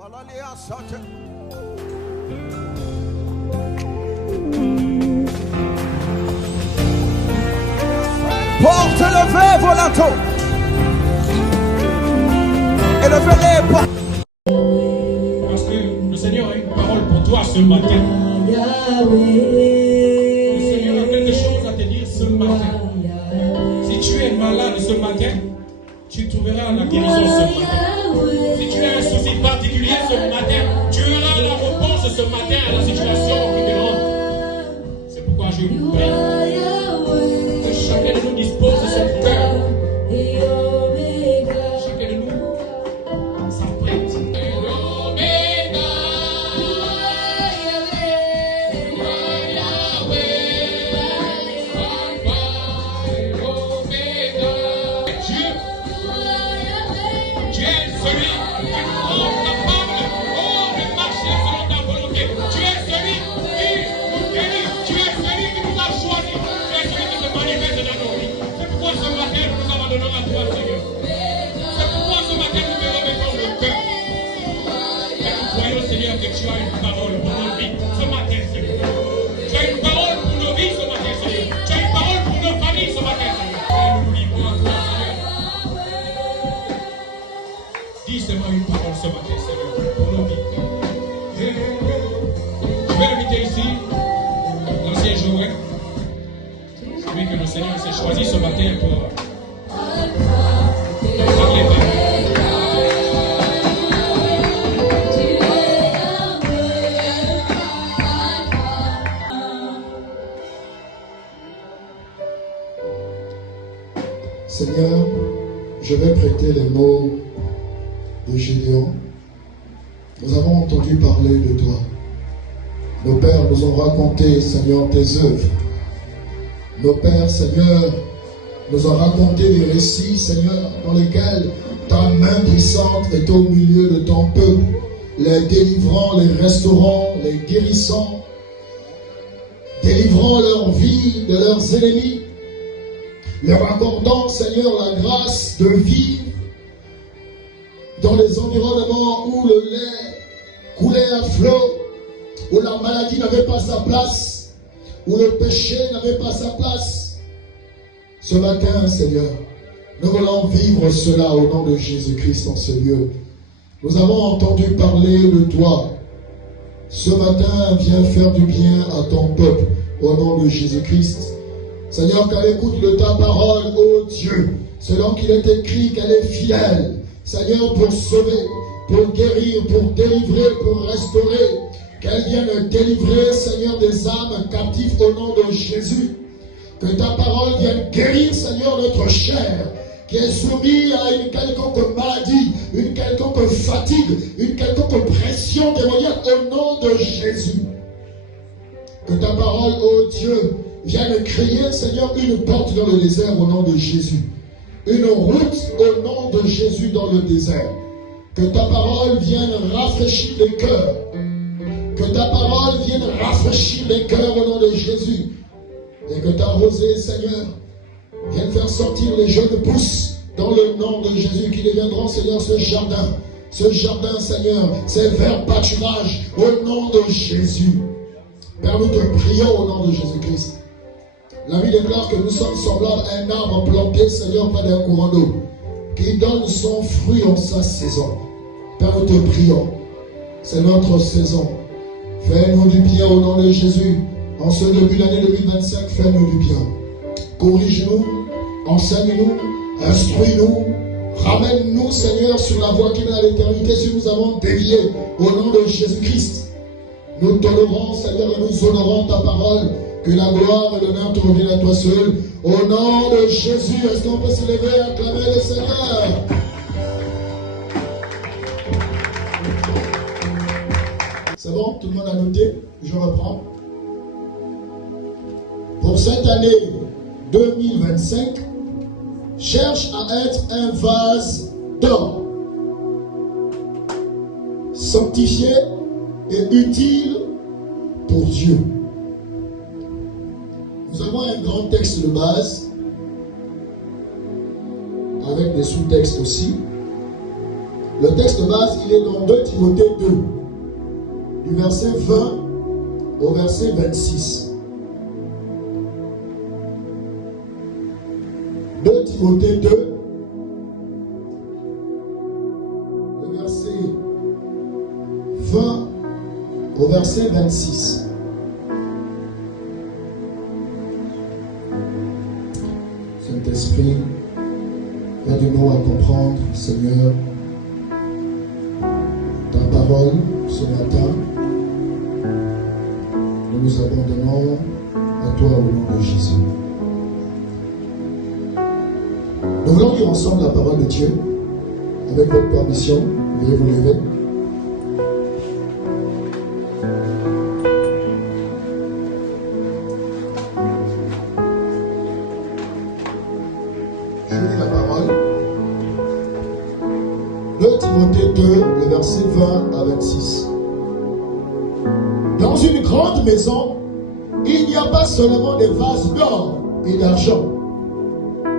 Porte levée, volanto. Élevez-les. Parce que le Seigneur a une parole pour toi ce matin. Le Seigneur a quelque chose à te dire ce matin. Si tu es malade ce matin, tu trouveras la guérison ce matin. Si tu as un souci particulier ce matin, tu auras la réponse ce matin à la situation qui te rend. C'est pourquoi je vous prie que chacun de nous dispose de son cœur. Chacun de nous s'apprête. Que tu as une parole pour nos vies ce matin, Seigneur. Tu as une parole pour nos vies ce matin, Seigneur. Tu as une parole pour nos familles ce matin, Seigneur. Et nous livrons à toi, Seigneur. Dis seulement une parole ce matin, Seigneur, pour nos vies. Je vais inviter ici l'ancien Joël, celui que le Seigneur s'est choisi ce matin pour parler par nous. Seigneur, je vais prêter les mots de Gédéon. Nous avons entendu parler de toi. Nos pères nous ont raconté, Seigneur, tes œuvres. Nos pères, Seigneur, nous ont raconté des récits, Seigneur, dans lesquels ta main puissante est au milieu de ton peuple, les délivrant, les restaurant, les guérissant, délivrant leur vie de leurs ennemis, leur accordant, Seigneur, la grâce de vivre dans les environnements où le lait coulait à flot, où la maladie n'avait pas sa place, où le péché n'avait pas sa place. Ce matin, Seigneur, nous voulons vivre cela au nom de Jésus-Christ en ce lieu. Nous avons entendu parler de toi. Ce matin, viens faire du bien à ton peuple au nom de Jésus-Christ. Seigneur, qu'à l'écoute de ta parole, ô Dieu, selon qu'il est écrit qu'elle est fidèle, Seigneur, pour sauver, pour guérir, pour délivrer, pour restaurer, qu'elle vienne délivrer, Seigneur, des âmes captives au nom de Jésus. Que ta parole vienne guérir, Seigneur, notre chair, qui est soumise à une quelconque maladie, une quelconque fatigue, une quelconque pression démoniaque au nom de Jésus. Que ta parole, ô Dieu, vienne créer, Seigneur, une porte dans le désert au nom de Jésus. Une route au nom de Jésus dans le désert. Que ta parole vienne rafraîchir les cœurs. Que ta parole vienne rafraîchir les cœurs au nom de Jésus. Et que ta rosée, Seigneur, vienne faire sortir les jeunes pousses dans le nom de Jésus, qui deviendront, Seigneur, ce jardin, Seigneur, ces verts pâturages au nom de Jésus. Père, nous te prions au nom de Jésus-Christ. La Bible déclare que nous sommes semblables à un arbre planté, Seigneur, près d'un courant d'eau, qui donne son fruit en sa saison. Père, nous te prions. C'est notre saison. Fais-nous du bien au nom de Jésus. En ce début d'année 2025, fais-nous du bien. Corrige-nous, enseigne-nous, instruis-nous, ramène-nous, Seigneur, sur la voie qui mène à l'éternité si nous avons dévié au nom de Jésus-Christ. Nous t'honorons, Seigneur, et nous honorons ta parole. Que la gloire et l'honneur te reviennent à toi seul. Au nom de Jésus, est-ce qu'on peut se lever et acclamer le Seigneur? C'est bon? Tout le monde a noté? Je reprends. Pour cette année 2025, cherche à être un vase d'or, sanctifié et utile pour Dieu. Nous avons un grand texte de base, avec des sous-textes aussi. Le texte de base, il est dans 2 Timothée 2, du verset 20 au verset 26. 2 Timothée 2, le verset 20 au verset 26. Saint-Esprit, aide-nous à comprendre, Seigneur, ta parole ce matin. Nous nous abandonnons à toi au nom de Jésus. Nous voulons lire ensemble la parole de Dieu. Avec votre permission, veuillez vous lever. Je lis la parole. 2 Timothée 2, le verset 20 à 26. Dans une grande maison, il n'y a pas seulement des vases d'or et d'argent,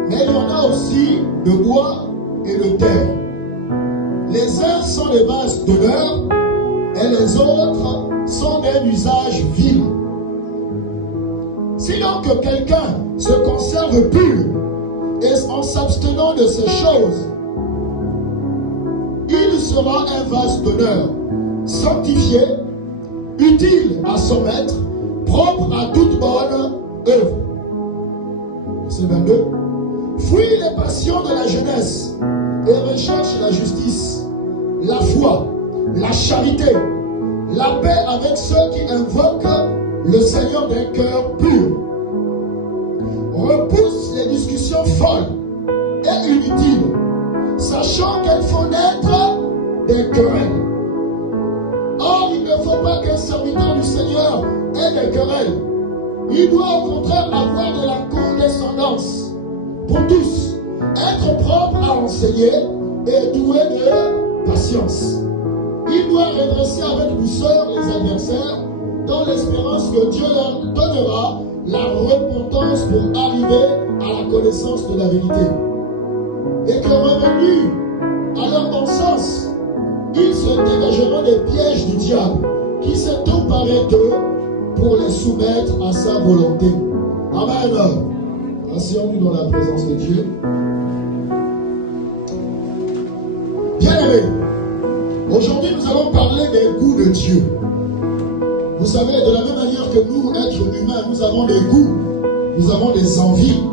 mais il y en a aussi de bois et de terre. Les uns sont des vases d'honneur et les autres sont d'un usage vil. Si donc quelqu'un se conserve pur et en s'abstenant de ces choses, il sera un vase d'honneur, sanctifié, utile à son maître, propre à toute bonne œuvre. Verset 22. Fuis les passions de la jeunesse et recherche la justice, la foi, la charité, la paix avec ceux qui invoquent le Seigneur d'un cœur pur. Repousse les discussions folles et inutiles, sachant qu'elles font naître des querelles. Or, il ne faut pas qu'un serviteur du Seigneur ait des querelles. Il doit au contraire avoir de la condescendance pour tous, être propre à enseigner et doué de patience. Il doit redresser avec douceur les adversaires dans l'espérance que Dieu leur donnera la repentance pour arriver à la connaissance de la vérité. Et que revenus à leur bon sens, ils se dégageront des pièges du diable qui s'est emparé d'eux pour les soumettre à sa volonté. Amen. Asseyons-nous dans la présence de Dieu. Bien-aimés, aujourd'hui nous allons parler des goûts de Dieu. Vous savez, de la même manière que nous, êtres humains, nous avons des goûts, nous avons des envies.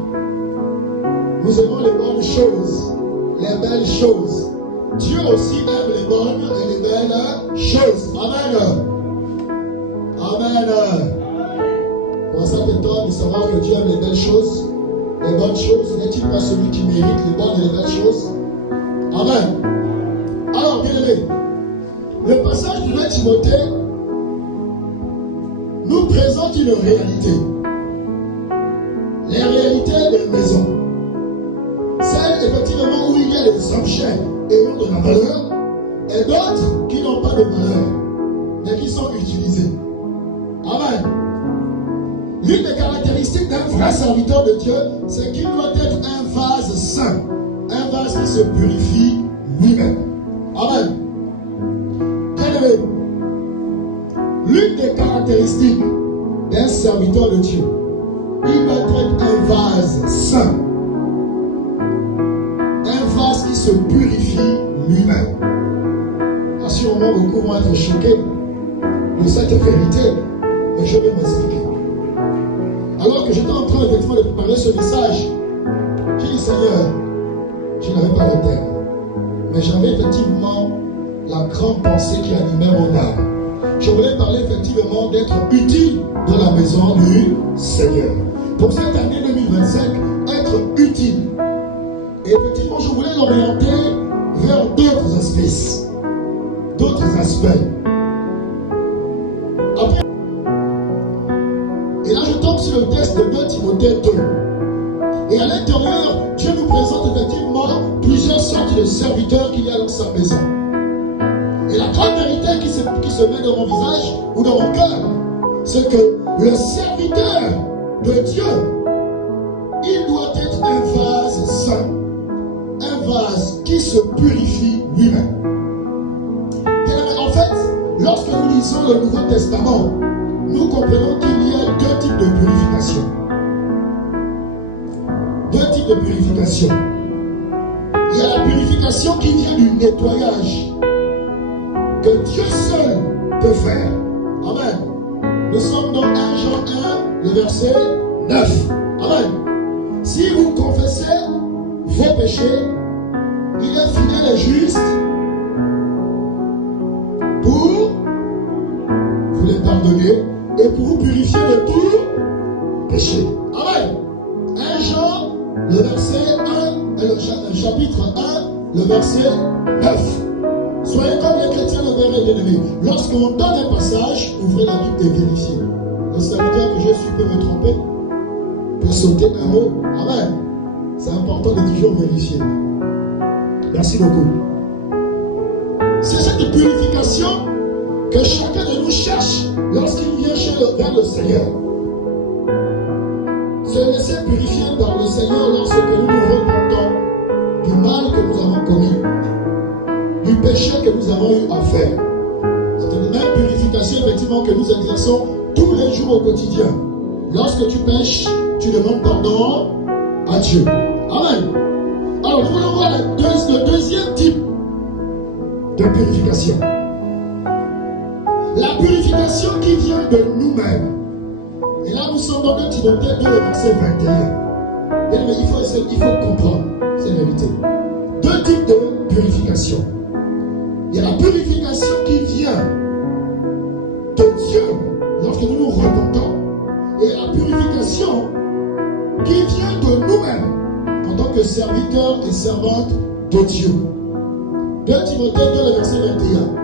Nous aimons les bonnes choses, les belles choses. Dieu aussi aime les bonnes et les belles choses. Amen. Amen. Pour ça, t'étonne de savoir que Dieu aime les belles choses, les bonnes choses. N'est-il pas celui qui mérite les bonnes et les belles choses? Amen. Alors, bien aimé, le passage du 2 Timothée nous présente une réalité. Les réalités des maisons. Celles, effectivement, où il y a des objets ayant de la valeur, et d'autres qui n'ont pas de valeur, mais qui sont utilisés. Amen. L'une des caractéristiques d'un vrai serviteur de Dieu, c'est qu'il doit être un vase saint, un vase qui se purifie lui-même. Amen. Bien-aimé, l'une des caractéristiques d'un serviteur de Dieu, il doit être un vase saint, un vase qui se purifie lui-même. Assurément, beaucoup vont être choqués de cette vérité, mais je vais m'expliquer. Alors que j'étais en train effectivement de préparer ce message, j'ai dit Seigneur, je n'avais pas le terme, mais j'avais effectivement la grande pensée qui animait mon âme. Je voulais parler effectivement d'être utile dans la maison du Seigneur. Pour cette année 2025, être utile. Et effectivement, je voulais l'orienter vers d'autres aspects. D'autres aspects. Après, et là je tombe sur le texte de 2 Timothée 2. Et à l'intérieur, Dieu nous présente effectivement plusieurs sortes de serviteurs qu'il y a dans sa maison. Et la grande vérité qui se met dans mon visage ou dans mon cœur, c'est que le serviteur de Dieu, il doit être un vase saint, un vase qui se purifie lui-même. Lorsque nous lisons le Nouveau Testament, nous comprenons qu'il y a deux types de purification. Deux types de purification. Il y a la purification qui vient du nettoyage que Dieu seul peut faire. Amen. Nous sommes dans 1 Jean 1, le verset 9. Amen. Si vous confessez vos péchés, il est fidèle et juste pour vous les pardonner et pour vous purifier de tout péché. Amen. 1 Jean, le verset 1, le chapitre 1, le verset 9. Soyez comme les chrétiens de Père et bien-aimés. Lorsqu'on donne un passage, ouvrez la Bible et vérifiez. Le serviteur que je suis peut me tromper, peut sauter un mot. Amen. C'est important de toujours vérifier. Merci beaucoup. C'est cette purification que chacun de nous cherche lorsqu'il vient vers le Seigneur. Se laisser purifier par le Seigneur lorsque nous nous repentons du mal que nous avons commis, du péché que nous avons eu à faire. C'est une même purification effectivement que nous exerçons tous les jours au quotidien. Lorsque tu pêches, tu demandes pardon à Dieu. Amen. Alors nous voulons voir le deuxième type de purification. La purification qui vient de nous-mêmes. Et là nous sommes dans 2 Timothée 2, le verset 21. Mais il faut comprendre ces vérités. 2 types de purification. Il y a la purification qui vient de Dieu lorsque nous nous repentons. Et la purification qui vient de nous-mêmes en tant que serviteurs et servantes de Dieu. 2 Timothée 2, le verset 21.